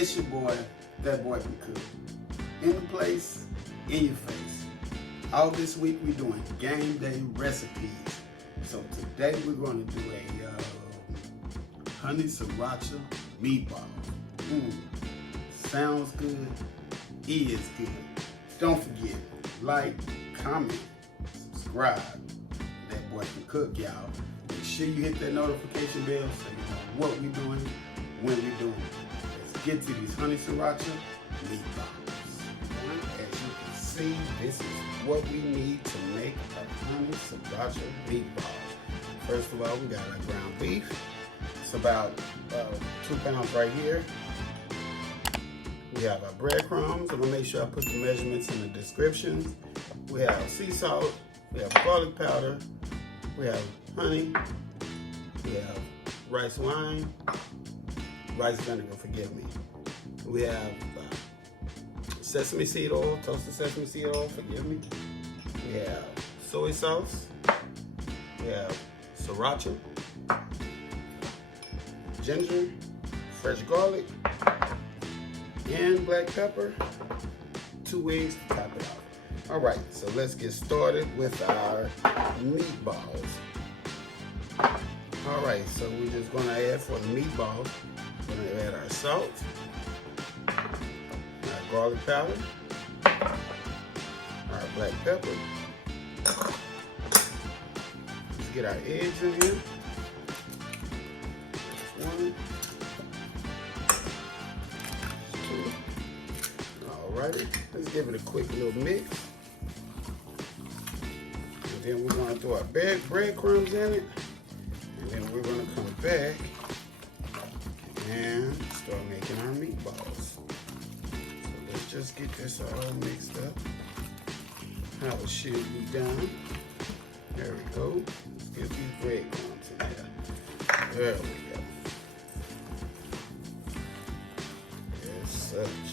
It's your boy, That Boy Can Cook. In the place, in your face. All this week we're doing game day recipes. So today we're going to do a honey sriracha meatball. Sounds good, is good. Don't forget, like, comment, subscribe. That Boy Can Cook, y'all. Make sure you hit that notification bell so you know what we're doing, when we're doing it. Let's get to these honey sriracha meatballs. As you can see, this is what we need to make our honey sriracha meatballs. First of all, we got our ground beef. It's about 2 pounds right here. We have our breadcrumbs. I'm gonna make sure I put the measurements in the description. We have sea salt. We have garlic powder. We have honey. We have rice wine. Rice vinegar, forgive me. We have sesame seed oil, toasted sesame seed oil, forgive me. We have soy sauce. We have sriracha, ginger, fresh garlic, and black pepper, 2 eggs to top it off. All right, so let's get started with our meatballs. All right, so we're just gonna add for the meatballs, we're gonna add our salt, our garlic powder, our black pepper. Let's get our eggs in here. One, two. Alrighty, let's give it a quick little mix. And then we're gonna throw our breadcrumbs in it. And then we're gonna come back and start making our meatballs. So let's just get this all mixed up. How it should be done. There we go. Let's get these breadcrumbs in there. There we go. As such.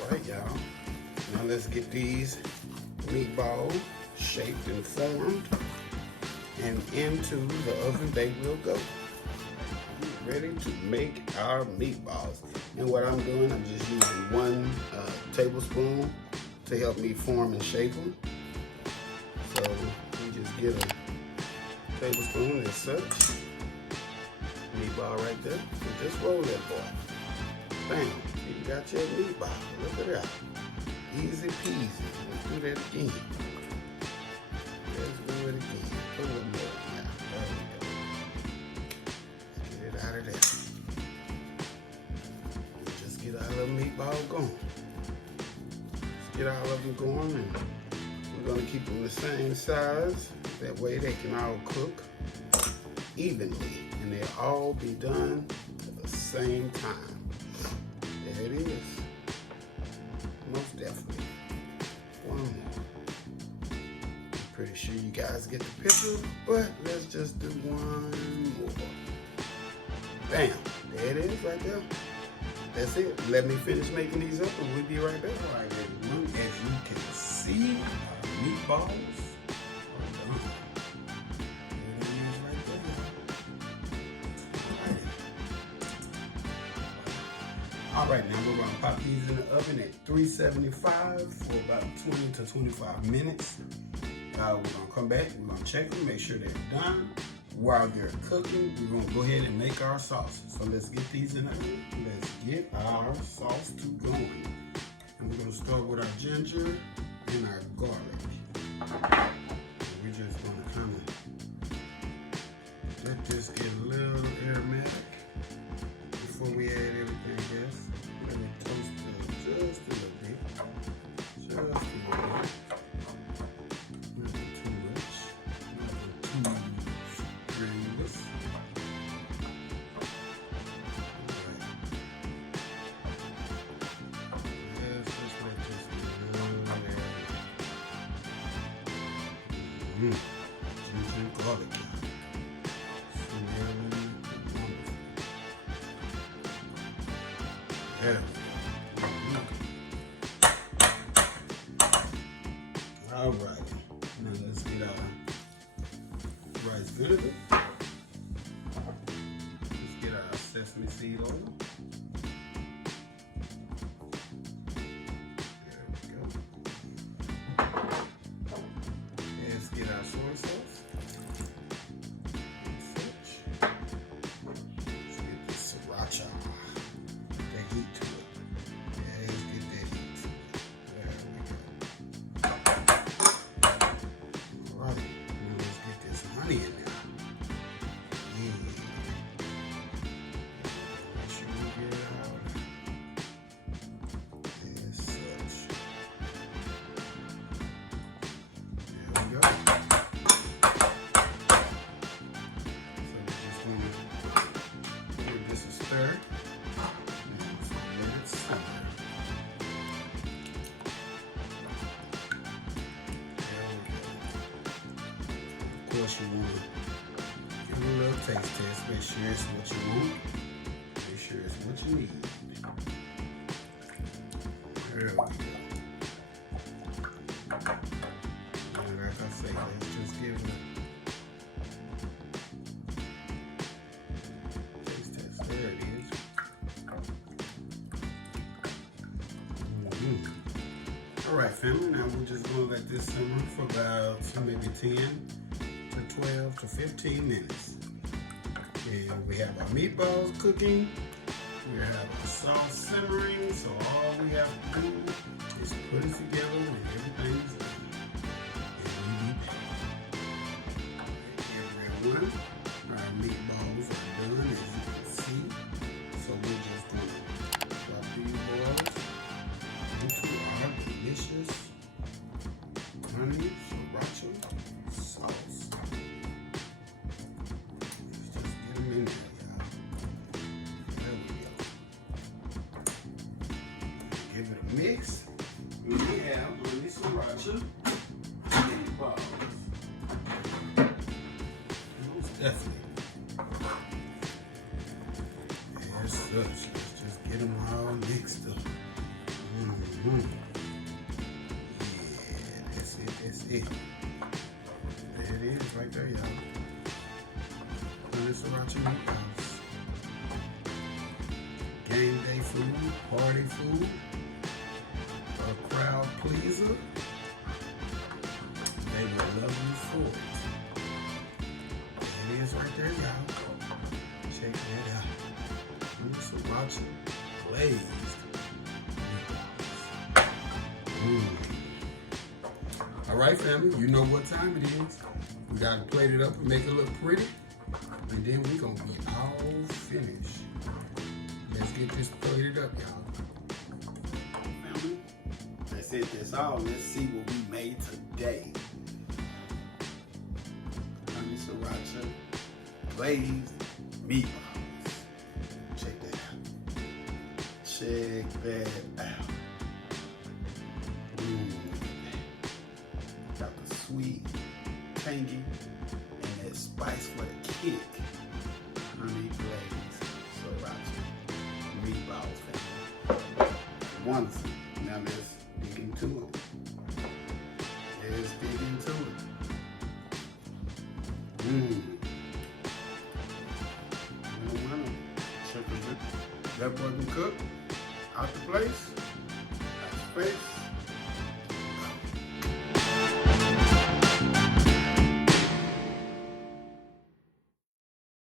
Alright, y'all. Now let's get these meatballs shaped and formed. And into the oven they will go. Ready to make our meatballs. And what I'm doing, I'm just using 1 tablespoon to help me form and shape them. So you just get a tablespoon as such. Meatball right there. And just roll that boy. Bam, you got your meatball. Look at that. Easy peasy. Let's do that again. Let's do it again. Put a little more now. There we go. Get it out of there. Just get our little meatball going. Let's get all of them going, and we're gonna keep them the same size. That way they can all cook evenly, and they'll all be done at the same time. There it is. Most definitely. One more. Pretty sure you guys get the picture, but let's just do one more. Bam, there it is right there. That's it. Let me finish making these up and we'll be right back. All right, everyone, as you can see, our meatballs are done. There it is right there. All right, now we're gonna pop these in the oven at 375 for about 20 to 25 minutes. We're gonna come back, we're gonna check them, make sure they're done. While they're cooking, we're gonna go ahead and make our sauce. So let's get these in there. Let's get our sauce to going. And we're gonna start with our ginger and our garlic. We're just gonna kind of let this get a little aromatic before we add everything else. Let it toast it just a little bit. Just a little bit. Ginger and garlic. Yeah. All right. Now let's get our rice vinegar. Let's get our sesame sesame seed oil. There we go. And let's get our soy sauce. Let's get the sriracha. That heat to it. Yeah, let's get that heat to it. There we go. Alright, now let's get this honey in there. Make sure you get it out as such. There we go. So we're just going to give this a stir. Let it simmer. There we go. Of course, you want to give it a little taste test. Make sure it's what you want. Make sure it's what you need. There we go. And like I say, let's just give it a taste test. There it is. Alright, family, now we're just going to let this simmer for about maybe 10 to 12 to 15 minutes. And we have our meatballs cooking. We have our sauce simmering. So all we have to do is put it together when everything's done. And we be back. Everyone, our meatballs are done, as you can see. So we're just going to drop these balls into our delicious honey sriracha sauce. Let's just get them in there, y'all. There we go. Give it a mix. We have honey sriracha meatballs. Most definitely. As such, let's just get them all mixed up. Yeah, that's it, that's it. There it is, right there, y'all. Honey sriracha meatballs. Game day food, party food, a crowd pleaser. They will love you for it. There it is right there, y'all. Check that out. Honey sriracha glazed. Alright, family, you know what time it is. We gotta plate it up and make it look pretty. And then we're gonna be all finished. Let's get this plated up, y'all. Family, that's it, that's all. Let's see what we made today. Honey sriracha glazed meatballs. Check that out. Check that out. Got the sweet, tangy, and that spice for the kick. Honey glazed sriracha meatballs, family. Wonderful. Now let's dig into it. Let's dig into it. Check it. That boy can cook. Out the place. Out the space.